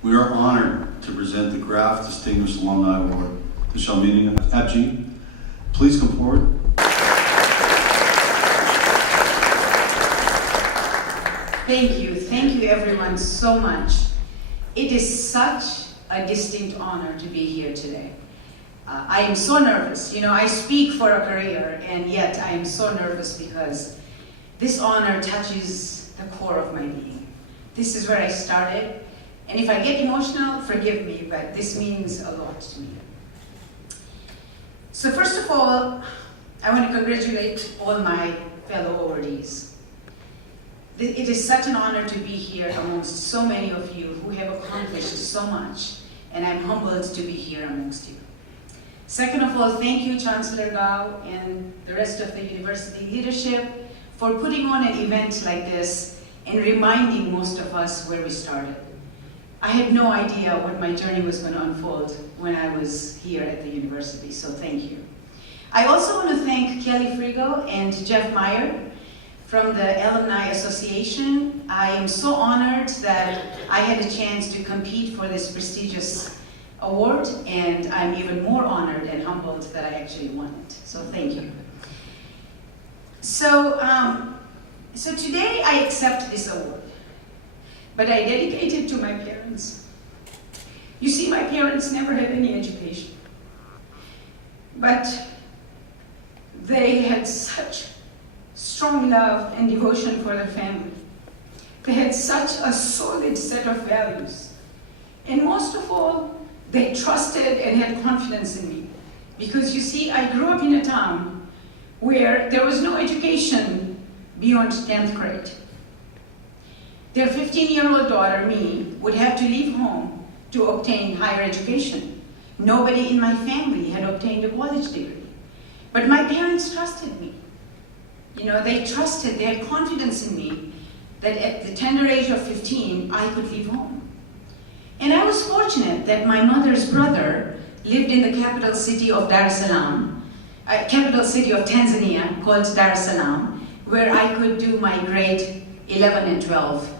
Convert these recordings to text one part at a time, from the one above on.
We are honored to present the Graf Distinguished Alumni Award to Shalmini Apji. Please come forward. Thank you everyone so much. It is such a distinct honor to be here today. I am so nervous. You know, I speak for a career, and yet I am so nervous because this honor touches the core of my being. This is where I started, and if I get emotional, forgive me, but this means a lot to me. So first of all, I want to congratulate all my fellow awardees. It is such an honor to be here amongst so many of you who have accomplished so much, and I'm humbled to be here amongst you. Second of all, thank you, Chancellor Gao and the rest of the university leadership for putting on an event like this and reminding most of us where we started. I had no idea what my journey was going to unfold when I was here at the university, so thank you. I also want to thank Kelly Frigo and Jeff Meyer from the Alumni Association. I am so honored that I had a chance to compete for this prestigious award, and I'm even more honored and humbled that I actually won it. So thank you. So today I accept this award, but I dedicate it to my parents. You see, my parents never had any education, but they had such strong love and devotion for their family. They had such a solid set of values. And most of all, they trusted and had confidence in me. Because you see, I grew up in a town where there was no education beyond 10th grade. Their 15-year-old daughter, me, would have to leave home to obtain higher education. Nobody in my family had obtained a college degree. But my parents trusted me. You know, they had confidence in me that at the tender age of 15, I could leave home. And I was fortunate that my mother's brother lived in the capital city of Dar es Salaam, capital city of Tanzania called Dar es Salaam, where I could do my grade 11 and 12.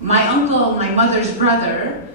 My uncle, my mother's brother,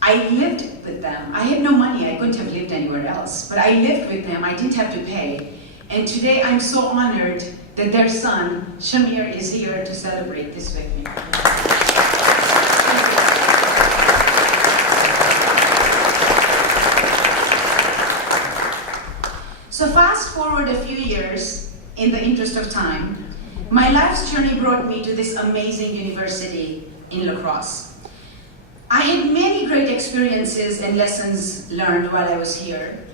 I lived with them. I had no money, I couldn't have lived anywhere else, but I lived with them, I didn't have to pay. And today I'm so honored that their son, Shamir, is here to celebrate this with me. So fast forward a few years, in the interest of time, my life's journey brought me to this amazing university in La Crosse. I had many great experiences and lessons learned while I was here.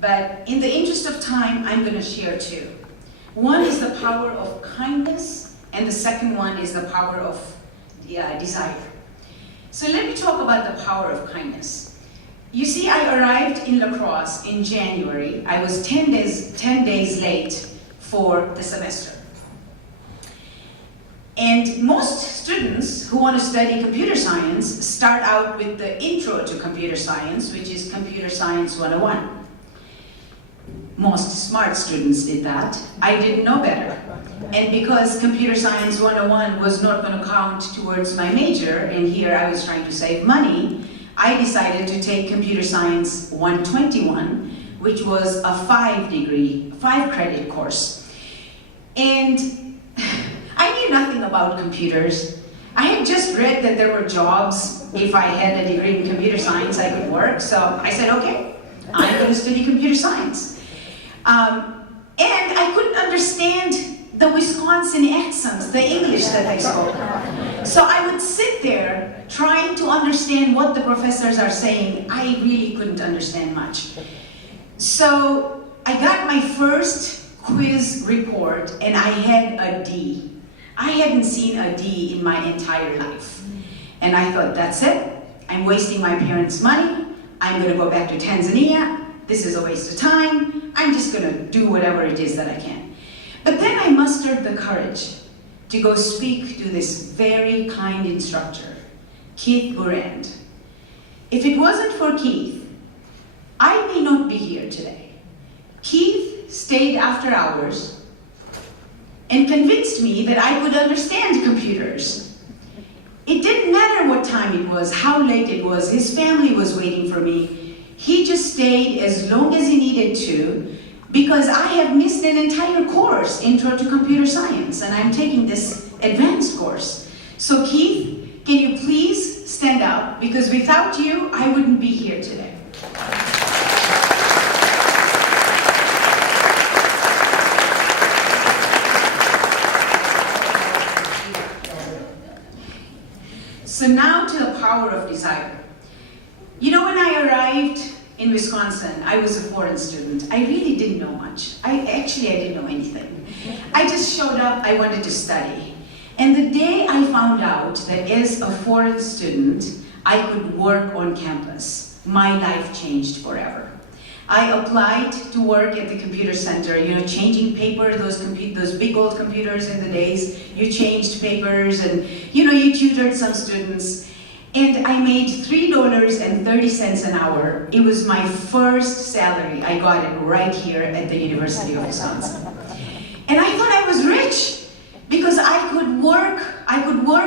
But in the interest of time, I'm going to share two. One is the power of kindness, and the second one is the power of desire. So let me talk about the power of kindness. You see, I arrived in La Crosse in January. I was 10 days late for the semester. And most students who want to study computer science start out with the Intro to Computer Science, which is Computer Science 101. Most smart students did that. I didn't know better. And because Computer Science 101 was not going to count towards my major, and here I was trying to save money, I decided to take Computer Science 121, which was a 5-credit course. And I knew nothing about computers. I had just read that there were jobs. If I had a degree in computer science, I could work. So I said, okay, I'm going to study computer science. And I couldn't understand the Wisconsin accent, the English that they spoke. So I would sit there trying to understand what the professors are saying. I really couldn't understand much. So I got my first quiz report and I had a D. I hadn't seen a D in my entire life. And I thought, that's it. I'm wasting my parents' money. I'm going to go back to Tanzania. This is a waste of time. I'm just going to do whatever it is that I can. But then I mustered the courage to go speak to this very kind instructor, Keith Burand. If it wasn't for Keith, I may not be here today. Keith stayed after hours and convinced me that I could understand computers. It didn't matter what time it was, how late it was, his family was waiting for me. He just stayed as long as he needed to, because I have missed an entire course, Intro to Computer Science, and I'm taking this advanced course. So Keith, can you please stand up, because without you, I wouldn't be here today. So now to the power of desire. You know, when I arrived in Wisconsin, I was a foreign student. I really didn't know much. I didn't know anything. I just showed up, I wanted to study. And the day I found out that as a foreign student, I could work on campus, my life changed forever. I applied to work at the computer center, you know, changing paper, those big old computers in the days. You changed papers and, you know, you tutored some students. And I made $3.30 an hour. It was my first salary. I got it right here at the University of Wisconsin. And I thought I was rich because I could work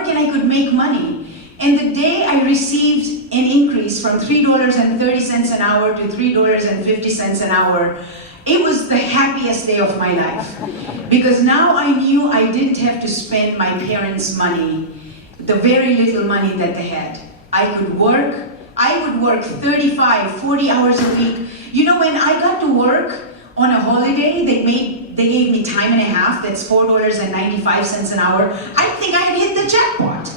and I could make money. And the day I received an increase from $3.30 an hour to $3.50 an hour, it was the happiest day of my life. Because now I knew I didn't have to spend my parents' money, the very little money that they had. I could work. I would work 35, 40 hours a week. You know, when I got to work on a holiday, they gave me time and a half, that's $4.95 an hour. I think I had hit the jackpot.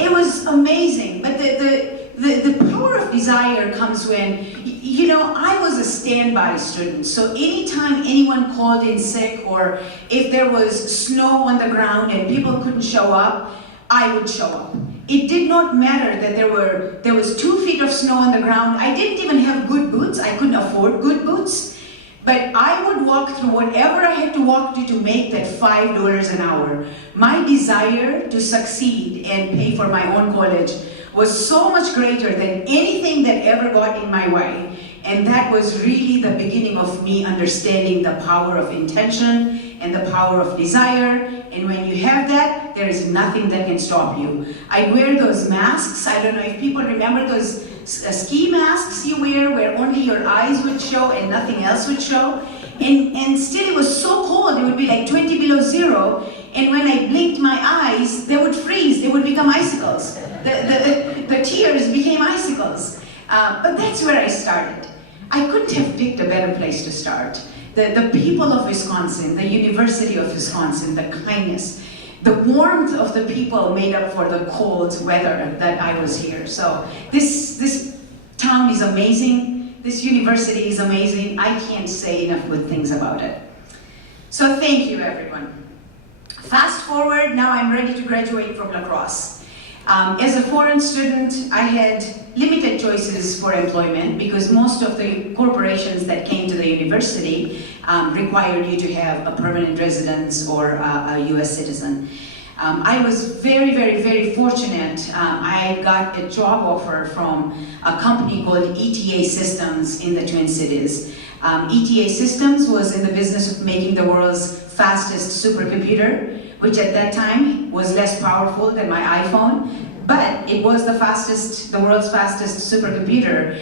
It was amazing. But the power of desire comes when, you know, I was a standby student. So anytime anyone called in sick, or if there was snow on the ground and people couldn't show up, I would show up. It did not matter that there was 2 feet of snow on the ground. I didn't even have good boots. I couldn't afford good boots. But I would walk through whatever I had to walk to make that $5 an hour. My desire to succeed and pay for my own college was so much greater than anything that ever got in my way. And that was really the beginning of me understanding the power of intention and the power of desire. And when you have that, there is nothing that can stop you. I wear those masks. I don't know if people remember those ski masks you wear where only your eyes would show and nothing else would show. And still it was so cold, it would be like 20 below zero. And when I blinked my eyes, they would freeze, they would become icicles. The tears became icicles. But that's where I started. I couldn't have picked a better place to start. The people of Wisconsin, the University of Wisconsin, the kindness, the warmth of the people made up for the cold weather that I was here. So this town is amazing. This university is amazing. I can't say enough good things about it. So thank you, everyone. Fast forward, now I'm ready to graduate from La Crosse. As a foreign student, I had limited choices for employment because most of the corporations that came to the university required you to have a permanent residence or a US citizen. I was very, very, very fortunate. I got a job offer from a company called ETA Systems in the Twin Cities. ETA Systems was in the business of making the world's fastest supercomputer, which at that time was less powerful than my iPhone, but it was the world's fastest supercomputer.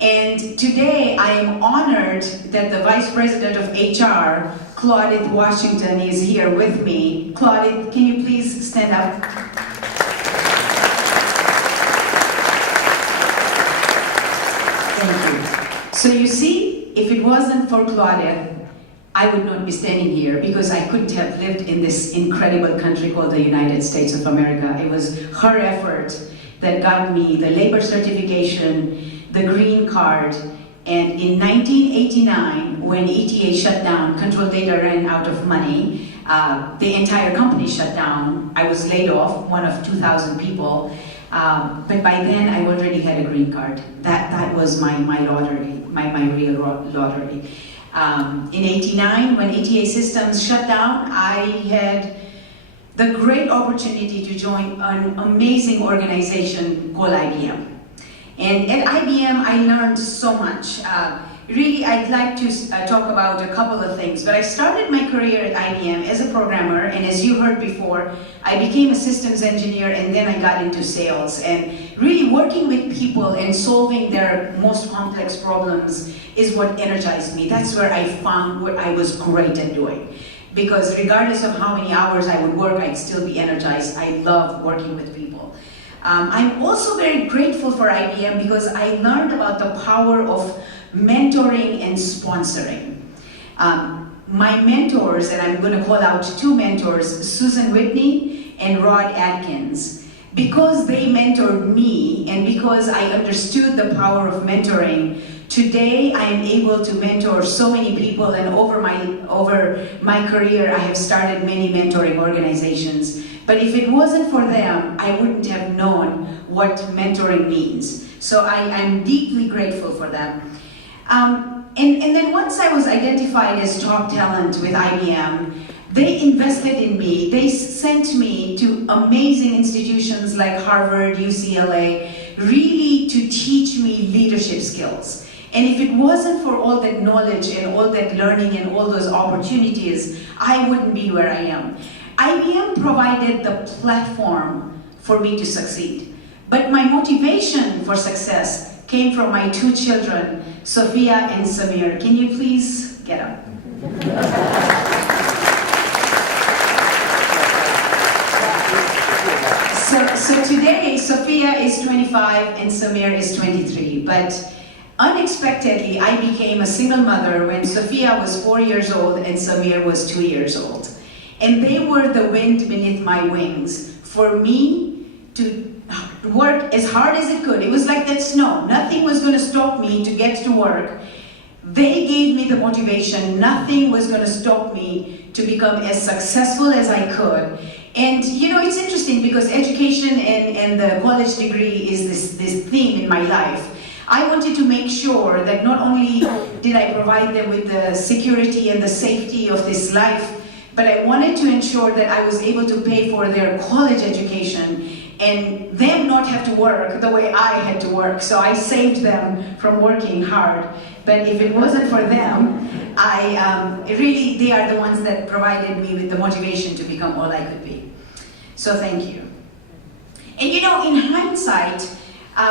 And today I am honored that the Vice President of HR, Claudette Washington, is here with me. Claudette, can you please stand up? Thank you. So you see, if it wasn't for Claudette, I would not be standing here because I couldn't have lived in this incredible country called the United States of America. It was her effort that got me the labor certification, the green card, and in 1989, when ETA shut down, Control Data ran out of money, the entire company shut down. I was laid off, one of 2,000 people, but by then I already had a green card. That was my lottery, my real lottery. In '89, when ETA Systems shut down, I had the great opportunity to join an amazing organization called IBM. And at IBM, I learned so much. really I'd like to talk about a couple of things. But I started my career at IBM as a programmer, and as you heard before, I became a systems engineer, and then I got into sales. And really working with people and solving their most complex problems is what energized me. That's where I found what I was great at doing. Because regardless of how many hours I would work, I'd still be energized. I love working with people. I'm also very grateful for IBM because I learned about the power of mentoring and sponsoring. My mentors, and I'm going to call out two mentors, Susan Whitney and Rod Atkins, because they mentored me and because I understood the power of mentoring, today I am able to mentor so many people, and over my career I have started many mentoring organizations. But if it wasn't for them, I wouldn't have known what mentoring means. So I'm deeply grateful for them. And then once I was identified as top talent with IBM, they invested in me. They sent me to amazing institutions like Harvard, UCLA, really to teach me leadership skills. And if it wasn't for all that knowledge and all that learning and all those opportunities, I wouldn't be where I am. IBM provided the platform for me to succeed. But my motivation for success came from my two children, Sophia and Samir. Can you please get up? So today, Sophia is 25 and Samir is 23. But unexpectedly, I became a single mother when Sophia was 4 years old and Samir was 2 years old. And they were the wind beneath my wings for me to work as hard as it could. It was like that snow. Nothing was going to stop me to get to work. They gave me the motivation. Nothing was going to stop me to become as successful as I could. And you know, it's interesting because education and the college degree is this theme in my life. I wanted to make sure that not only did I provide them with the security and the safety of this life, but I wanted to ensure that I was able to pay for their college education and them not have to work the way I had to work. So I saved them from working hard. But if it wasn't for them, really, they are the ones that provided me with the motivation to become all I could be. So thank you. And you know, in hindsight,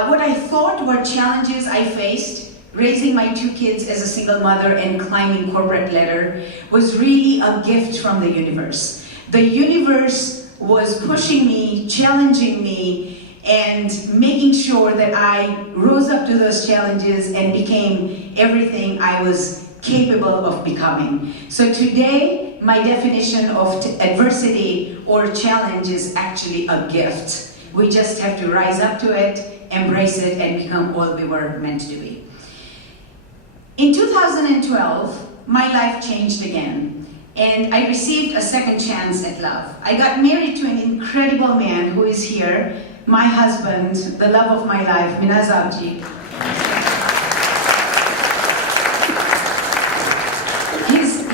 what I thought were challenges I faced, raising my two kids as a single mother and climbing corporate ladder, was really a gift from the universe. The universe was pushing me, challenging me, and making sure that I rose up to those challenges and became everything I was capable of becoming. So today, my definition of adversity or challenge is actually a gift. We just have to rise up to it, embrace it, and become all we were meant to be. In 2012, my life changed again, and I received a second chance at love. I got married to an incredible man who is here, my husband, the love of my life, Minaz Abji.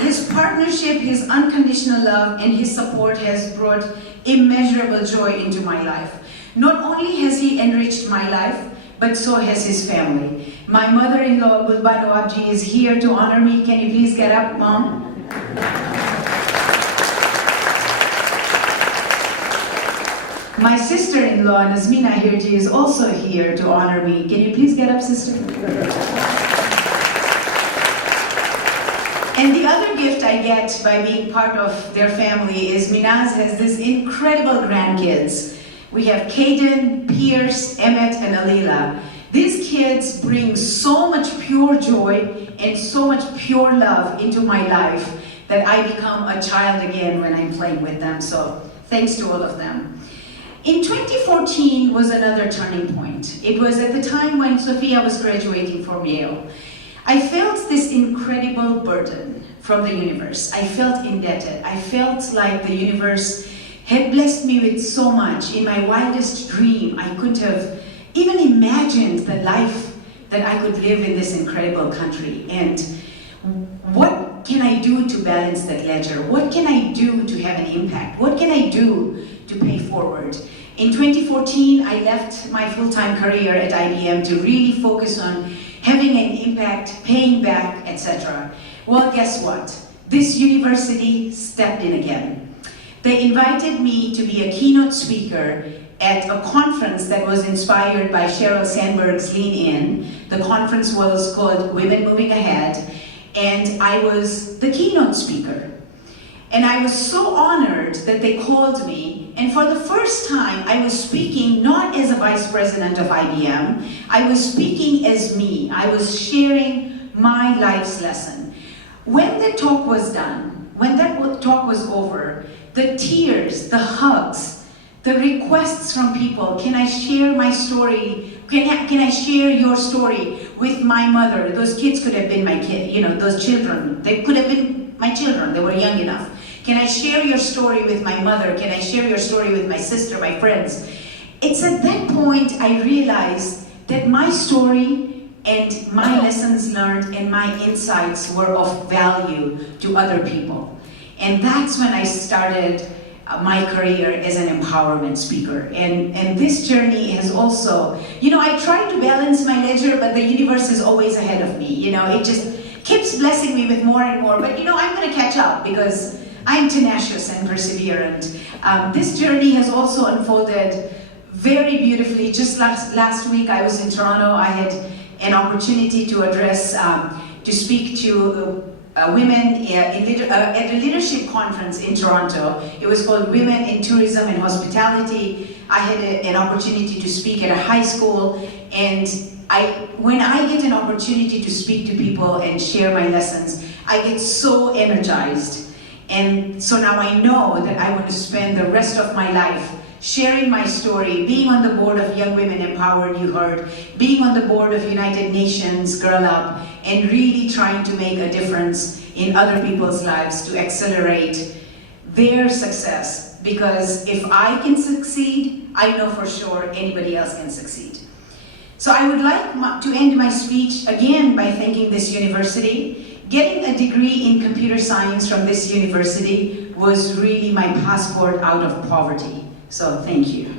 His partnership, his unconditional love, and his support has brought immeasurable joy into my life. Not only has he enriched my life, but so has his family. My mother-in-law, Gulbano Abji, is here to honor me. Can you please get up, Mom? My sister-in-law, Nazmina Hirji, is also here to honor me. Can you please get up, sister? And the other gift I get by being part of their family is Minaz has these incredible grandkids. We have Caden, Pierce, Emmett, and Alila. These kids bring so much pure joy and so much pure love into my life that I become a child again when I'm playing with them. So thanks to all of them. In 2014 was another turning point. It was at the time when Sophia was graduating from Yale. I felt this incredible burden from the universe. I felt indebted. I felt like the universe had blessed me with so much. In my wildest dream, I couldn't have even imagined the life that I could live in this incredible country. And what can I do to balance that ledger? What can I do to have an impact? What can I do to pay forward? In 2014, I left my full-time career at IBM to really focus on having an impact, paying back, etc. Well, guess what? This university stepped in again. They invited me to be a keynote speaker at a conference that was inspired by Sheryl Sandberg's Lean In. The conference was called Women Moving Ahead, and I was the keynote speaker. And I was so honored that they called me, and for the first time, I was speaking not as a vice president of IBM, I was speaking as me. I was sharing my life's lesson. When the talk was done, when that talk was over, the tears, the hugs, the requests from people, can I share my story? Can I share your story with my mother? Those kids could have been my kid, those children, they could have been my children, they were young enough. Can I share your story with my mother? Can I share your story with my sister, my friends? It's at that point I realized that my story and my lessons learned and my insights were of value to other people. And that's when I started my career as an empowerment speaker. And this journey has also, I try to balance my ledger, but the universe is always ahead of me. It just keeps blessing me with more and more. But I'm going to catch up because I'm tenacious and perseverant. This journey has also unfolded very beautifully. Just last week I was in Toronto. I had an opportunity to address, to speak to women at a leadership conference in Toronto. It was called Women in Tourism and Hospitality. I had an opportunity to speak at a high school, and when I get an opportunity to speak to people and share my lessons, I get so energized. And so now I know that I want to spend the rest of my life sharing my story, being on the board of Young Women Empowered, you heard, being on the board of United Nations Girl Up, and really trying to make a difference in other people's lives to accelerate their success. Because if I can succeed, I know for sure anybody else can succeed. So I would like to end my speech again by thanking this university. Getting a degree in computer science from this university was really my passport out of poverty. So thank you.